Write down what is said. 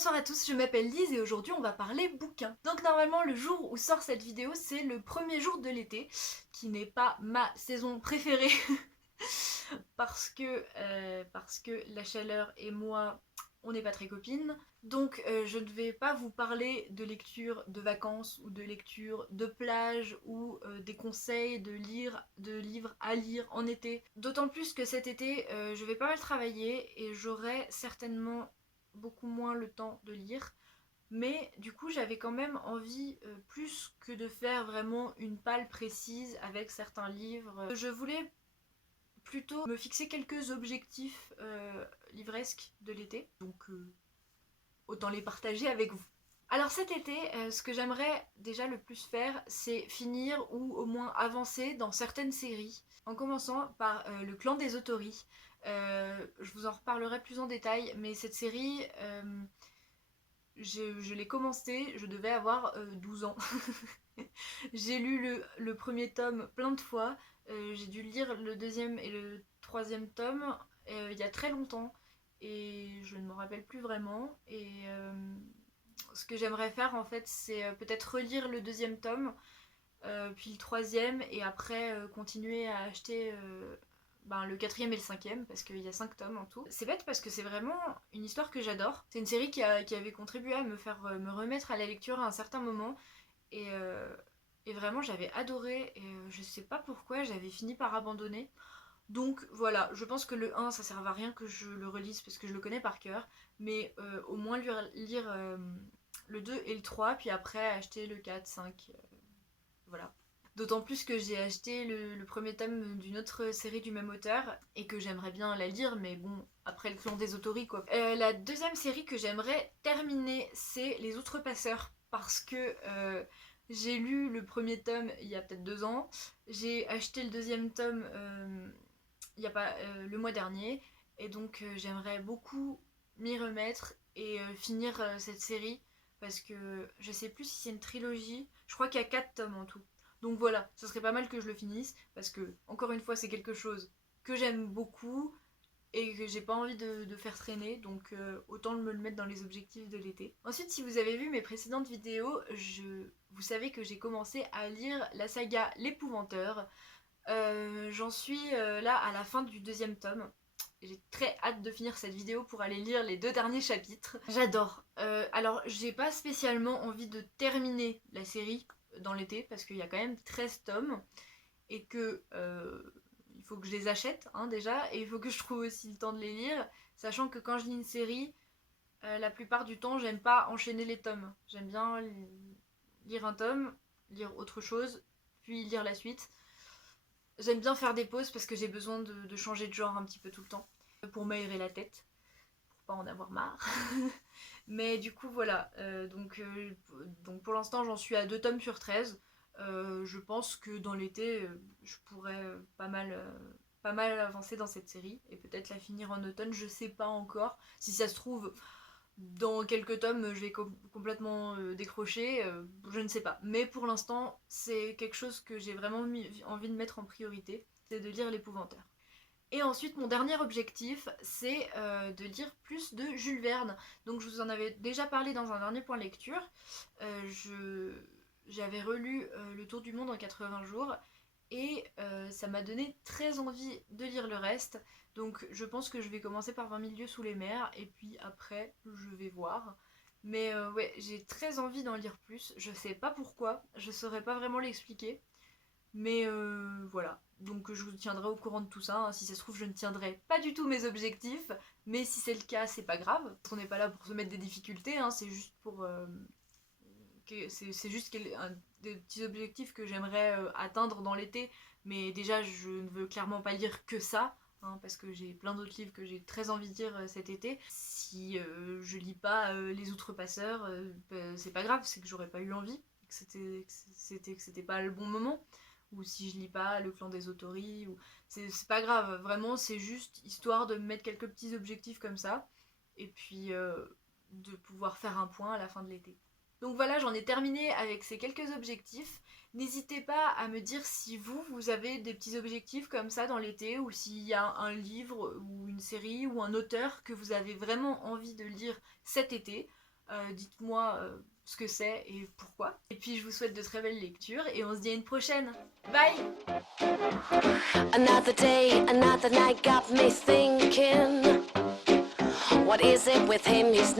bonsoir à tous, je m'appelle Lise et aujourd'hui on va parler bouquins. Donc normalement le jour où sort cette vidéo c'est le premier jour de l'été, qui n'est pas ma saison préférée parce que la chaleur et moi on n'est pas très copines. Donc je ne vais pas vous parler de lecture de vacances ou de lecture de plage ou des conseils de livres à lire en été. D'autant plus que cet été je vais pas mal travailler et j'aurai certainement beaucoup moins le temps de lire. Mais du coup j'avais quand même envie, plus que de faire vraiment une palle précise avec certains livres, je voulais plutôt me fixer quelques objectifs livresques de l'été. Donc autant les partager avec vous. Alors cet été, ce que j'aimerais déjà le plus faire, c'est finir ou au moins avancer dans certaines séries, en commençant par le Clan des Otori. Je vous en reparlerai plus en détail, mais cette série, je l'ai commencée, je devais avoir 12 ans. J'ai lu le premier tome plein de fois, j'ai dû lire le deuxième et le troisième tome il y a très longtemps, et je ne m'en rappelle plus vraiment. Et ce que j'aimerais faire en fait, c'est peut-être relire le deuxième tome, puis le troisième, et après continuer à acheter le quatrième et le cinquième, parce qu'il y a 5 tomes en tout. C'est bête parce que c'est vraiment une histoire que j'adore. C'est une série qui avait contribué à me faire me remettre à la lecture à un certain moment, et vraiment j'avais adoré, et je sais pas pourquoi j'avais fini par abandonner. Donc voilà, je pense que le 1 ça sert à rien que je le relise parce que je le connais par cœur, mais au moins lire le 2 et le 3, puis après acheter le 4, 5, voilà. D'autant plus que j'ai acheté le premier tome d'une autre série du même auteur et que j'aimerais bien la lire, mais bon, après le Clan des Otori quoi. La deuxième série que j'aimerais terminer, c'est Les Outrepasseurs, parce que j'ai lu le premier tome il y a peut-être 2 ans, j'ai acheté le deuxième tome il y a pas le mois dernier, et donc j'aimerais beaucoup m'y remettre et finir cette série, parce que je sais plus si c'est une trilogie, je crois qu'il y a 4 tomes en tout. Donc voilà, ce serait pas mal que je le finisse, parce que encore une fois c'est quelque chose que j'aime beaucoup et que j'ai pas envie de faire traîner, donc autant me le mettre dans les objectifs de l'été. Ensuite, si vous avez vu mes précédentes vidéos, vous savez que j'ai commencé à lire la saga L'Épouvanteur. J'en suis là à la fin du deuxième tome. J'ai très hâte de finir cette vidéo pour aller lire les 2 derniers chapitres. J'adore. Alors j'ai pas spécialement envie de terminer la série dans l'été, parce qu'il y a quand même 13 tomes et que il faut que je les achète déjà, et il faut que je trouve aussi le temps de les lire, sachant que quand je lis une série, la plupart du temps j'aime pas enchaîner les tomes. J'aime bien lire un tome, lire autre chose, puis lire la suite. J'aime bien faire des pauses parce que j'ai besoin de changer de genre un petit peu tout le temps, pour m'aérer la tête, pour pas en avoir marre. Mais du coup voilà, donc pour l'instant j'en suis à 2 tomes sur 13. Je pense que dans l'été je pourrais pas mal avancer dans cette série et peut-être la finir en automne, je sais pas encore. Si ça se trouve dans quelques tomes je vais complètement décrocher, je ne sais pas. Mais pour l'instant c'est quelque chose que j'ai vraiment envie de mettre en priorité, c'est de lire L'Épouvanteur. Et ensuite, mon dernier objectif, c'est de lire plus de Jules Verne. Donc je vous en avais déjà parlé dans un dernier point lecture. J'avais relu Le Tour du monde en 80 jours, et ça m'a donné très envie de lire le reste. Donc je pense que je vais commencer par 20 000 lieues sous les mers, et puis après je vais voir. Mais ouais, j'ai très envie d'en lire plus. Je sais pas pourquoi, je saurais pas vraiment l'expliquer. Mais voilà, donc je vous tiendrai au courant de tout ça, hein. Si ça se trouve je ne tiendrai pas du tout mes objectifs, mais si c'est le cas c'est pas grave. On n'est pas là pour se mettre des difficultés, hein. C'est juste pour... c'est juste des petits objectifs que j'aimerais atteindre dans l'été, mais déjà je ne veux clairement pas lire que ça, hein, parce que j'ai plein d'autres livres que j'ai très envie de lire cet été. Si je lis pas Les Outrepasseurs, c'est pas grave, c'est que j'aurais pas eu envie, que c'était pas le bon moment. Ou si je lis pas Le Clan des Otori, ou... c'est pas grave, vraiment c'est juste histoire de me mettre quelques petits objectifs comme ça, et puis de pouvoir faire un point à la fin de l'été. Donc voilà, j'en ai terminé avec ces quelques objectifs. N'hésitez pas à me dire si vous avez des petits objectifs comme ça dans l'été, ou s'il y a un livre ou une série ou un auteur que vous avez vraiment envie de lire cet été. Dites-moi ce que c'est et pourquoi. Et puis je vous souhaite de très belles lectures et on se dit à une prochaine. Bye! Another day, another night got me thinking. What is it with him? He's